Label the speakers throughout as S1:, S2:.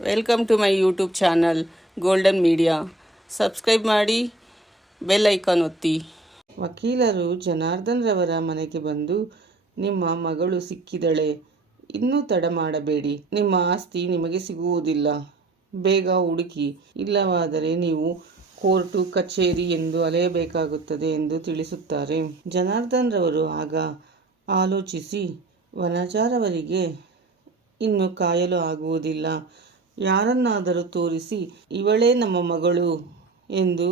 S1: Welcome to my YouTube channel golden media subscribe ಮಾಡಿ bell icon ಒತ್ತಿ. ವಕೀಲರು ಜನಾರ್ದನ್ ರವರ ಮನೆಗೆ ಬಂದು, ನಿಮ್ಮ ಮಗಳು ಸಿಕ್ಕಿದಳೆ. ಇನ್ನೂ ತಡ ಮಾಡಬೇಡಿ. ನಿಮ್ಮ ಆಸ್ತಿ ನಿಮಗೆ ಸಿಗುವುದಿಲ್ಲ. ಬೇಗ ಹುಡುಕಿ. ಇಲ್ಲವಾದರೆ ನೀವು ಕೋರ್ಟು, ಕಚೇರಿ ಎಂದು ಅಲೆಯಬೇಕಾಗುತ್ತದೆ ಎಂದು ತಿಳಿಸುತ್ತಾರೆ. ಜನಾರ್ದನ್ ರವರು ಆಗ ಆಲೋಚಿಸಿ ವನಚಾರವರಿಗೆ ಇನ್ನು ಕಾಯಲು ಆಗುವುದಿಲ್ಲ. ಯಾರನ್ನಾದರೂ ತೋರಿಸಿ ಇವಳೇ ನಮ್ಮ ಮಗಳು ಎಂದು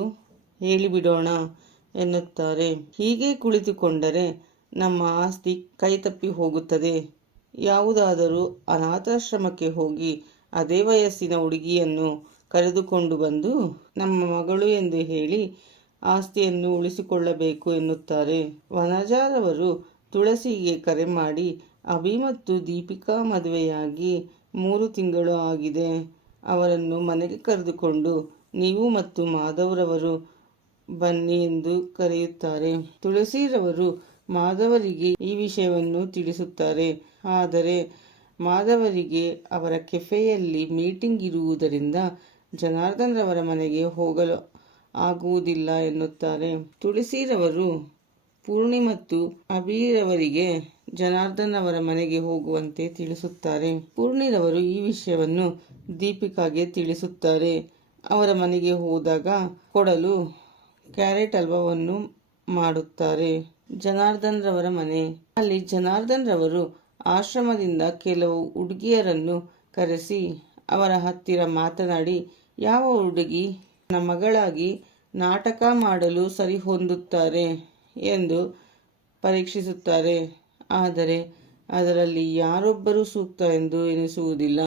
S1: ಹೇಳಿಬಿಡೋಣ ಎನ್ನುತ್ತಾರೆ. ಹೀಗೆ ಕುಳಿತುಕೊಂಡರೆ ನಮ್ಮ ಆಸ್ತಿ ಕೈತಪ್ಪಿ ಹೋಗುತ್ತದೆ. ಯಾವುದಾದರೂ ಅನಾಥಾಶ್ರಮಕ್ಕೆ ಹೋಗಿ ಅದೇ ವಯಸ್ಸಿನ ಹುಡುಗಿಯನ್ನು ಕರೆದುಕೊಂಡು ಬಂದು ನಮ್ಮ ಮಗಳು ಎಂದು ಹೇಳಿ ಆಸ್ತಿಯನ್ನು ಉಳಿಸಿಕೊಳ್ಳಬೇಕು ಎನ್ನುತ್ತಾರೆ. ವನಜಾರವರು ತುಳಸಿಗೆ ಕರೆ ಮಾಡಿ ಅಭಿ ಮತ್ತು ದೀಪಿಕಾ ಮದುವೆಯಾಗಿ ಮೂರು ತಿಂಗಳು ಆಗಿದೆ. ಅವರನ್ನು ಮನೆಗೆ ಕರೆದುಕೊಂಡು ನೀವು ಮತ್ತು ಮಾಧವರವರು ಬನ್ನಿ ಎಂದು ಕರೆಯುತ್ತಾರೆ. ತುಳಸಿರವರು ಮಾಧವರಿಗೆ ಈ ವಿಷಯವನ್ನು ತಿಳಿಸುತ್ತಾರೆ. ಆದರೆ ಮಾಧವರಿಗೆ ಅವರ ಕೆಫೆಯಲ್ಲಿ ಮೀಟಿಂಗ್ ಇರುವುದರಿಂದ ಜನಾರ್ದನ್ ರವರ ಮನೆಗೆ ಹೋಗಲು ಆಗುವುದಿಲ್ಲ ಎನ್ನುತ್ತಾರೆ. ತುಳಸಿರವರು ಪೂರ್ಣಿ ಮತ್ತು ಅಭಿರವರಿಗೆ ಜನಾರ್ದನ್ ಅವರ ಮನೆಗೆ ಹೋಗುವಂತೆ ತಿಳಿಸುತ್ತಾರೆ. ಪೂರ್ಣಿರವರು ಈ ವಿಷಯವನ್ನು ದೀಪಿಕಾಗೆ ತಿಳಿಸುತ್ತಾರೆ. ಅವರ ಮನೆಗೆ ಹೋದಾಗ ಕೊಡಲು ಕ್ಯಾರೆಟ್ ಹಲ್ವವನ್ನು ಮಾಡುತ್ತಾರೆ. ಜನಾರ್ದನ್ ರವರ ಮನೆ. ಅಲ್ಲಿ ಜನಾರ್ದನ್ ರವರು ಆಶ್ರಮದಿಂದ ಕೆಲವು ಹುಡುಗಿಯರನ್ನು ಕರೆಸಿ ಅವರ ಹತ್ತಿರ ಮಾತನಾಡಿ, ಯಾವ ಹುಡುಗಿ ನನ್ನ ಮಗಳಾಗಿ ನಾಟಕ ಮಾಡಲು ಸರಿ ಹೊಂದುತ್ತಾರೆ ಎಂದು ಪರೀಕ್ಷಿಸುತ್ತಾರೆ. ಆದರೆ ಅದರಲ್ಲಿ ಯಾರೊಬ್ಬರೂ ಸೂಕ್ತ ಎಂದು ಎನಿಸುವುದಿಲ್ಲ.